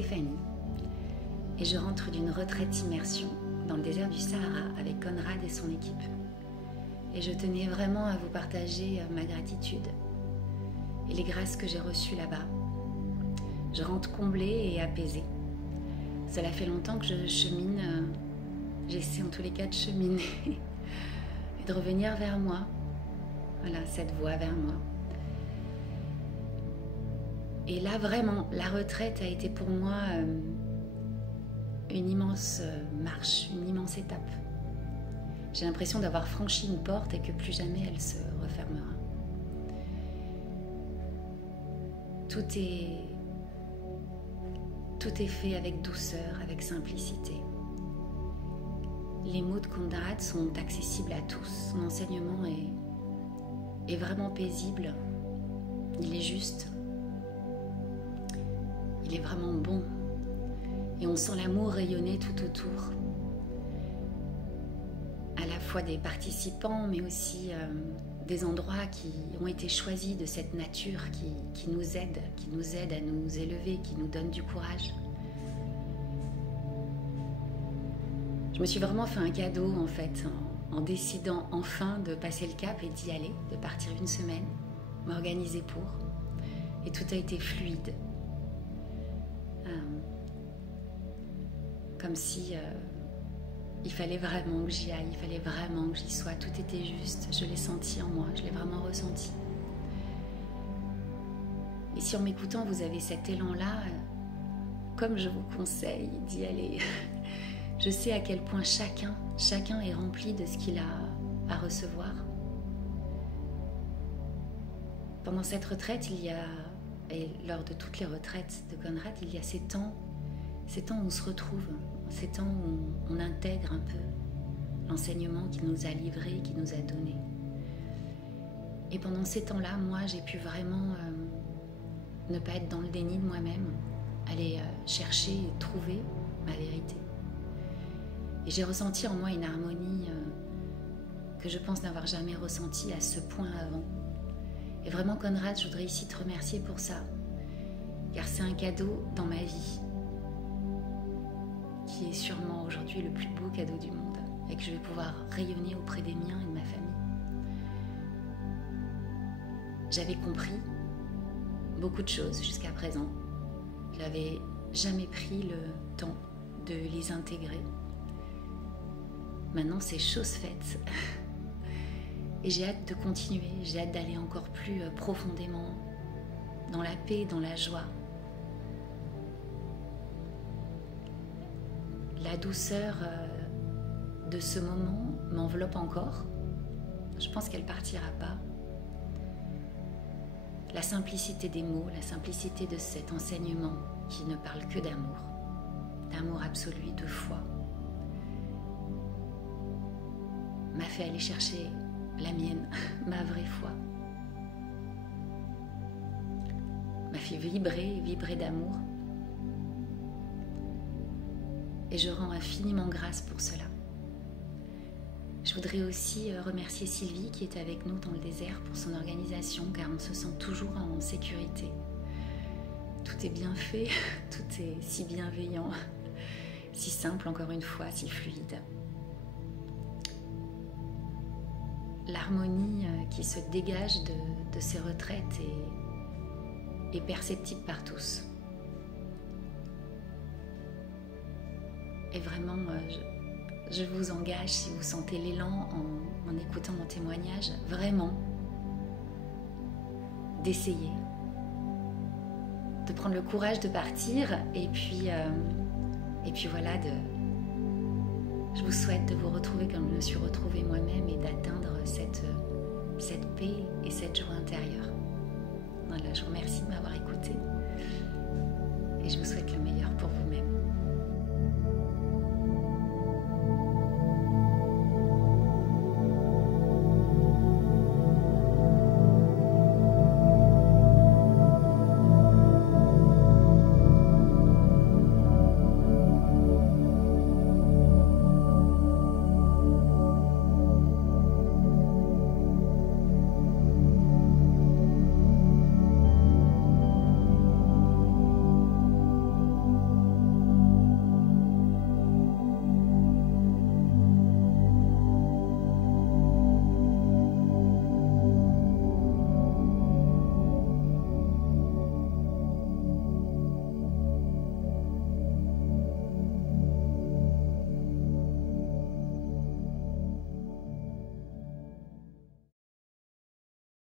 Stéphanie et je rentre d'une retraite immersion dans le désert du Sahara avec Conrad et son équipe. Et je tenais vraiment à vous partager ma gratitude et les grâces que j'ai reçues là-bas. Je rentre comblée et apaisée. Cela fait longtemps que je chemine, j'essaie en tous les cas de cheminer et de revenir vers moi. Voilà, cette voie vers moi. Et là, vraiment, la retraite a été pour moi une immense marche, une immense étape. J'ai l'impression d'avoir franchi une porte et que plus jamais elle se refermera. Tout est fait avec douceur, avec simplicité. Les mots de Conrad sont accessibles à tous. Son enseignement est vraiment paisible. Il est juste. Il est vraiment bon. Et on sent l'amour rayonner tout autour. À la fois des participants, mais aussi des endroits qui ont été choisis de cette nature qui nous aide à nous élever, qui nous donne du courage. Je me suis vraiment fait un cadeau en fait, en décidant enfin de passer le cap et d'y aller, de partir une semaine, m'organiser pour. Et tout a été fluide. Comme si il fallait vraiment que j'y aille, il fallait vraiment que j'y sois. Tout était juste, je l'ai senti en moi, je l'ai vraiment ressenti. Et si en m'écoutant, vous avez cet élan-là, comme je vous conseille d'y aller, je sais à quel point chacun est rempli de ce qu'il a à recevoir. Pendant cette retraite, et lors de toutes les retraites de Conrad, il y a ces temps où on se retrouve, ces temps où on intègre un peu l'enseignement qu'il nous a livré, qu'il nous a donné. Et pendant ces temps-là, moi, j'ai pu vraiment ne pas être dans le déni de moi-même, aller chercher et trouver ma vérité. Et j'ai ressenti en moi une harmonie que je pense n'avoir jamais ressentie à ce point avant. Et vraiment, Conrad, je voudrais ici te remercier pour ça, car c'est un cadeau dans ma vie, qui est sûrement aujourd'hui le plus beau cadeau du monde et que je vais pouvoir rayonner auprès des miens et de ma famille. J'avais compris beaucoup de choses jusqu'à présent. Je n'avais jamais pris le temps de les intégrer. Maintenant, c'est chose faite. Et j'ai hâte de continuer, j'ai hâte d'aller encore plus profondément dans la paix, dans la joie. La douceur de ce moment m'enveloppe encore. Je pense qu'elle partira pas. La simplicité des mots, la simplicité de cet enseignement qui ne parle que d'amour absolu, de foi, m'a fait aller chercher la mienne, ma vraie foi. M'a fait vibrer d'amour. Et je rends infiniment grâce pour cela. Je voudrais aussi remercier Sylvie qui est avec nous dans le désert pour son organisation, car on se sent toujours en sécurité. Tout est bien fait, tout est si bienveillant, si simple encore une fois, si fluide. L'harmonie qui se dégage de ces retraites est perceptible par tous. Et vraiment, je vous engage, si vous sentez l'élan en écoutant mon témoignage, vraiment d'essayer, de prendre le courage de partir et puis voilà, je vous souhaite de vous retrouver comme je me suis retrouvée moi-même et d'atteindre cette paix et cette joie intérieure. Voilà, je vous remercie de m'avoir écoutée et je vous souhaite le meilleur pour vous-même.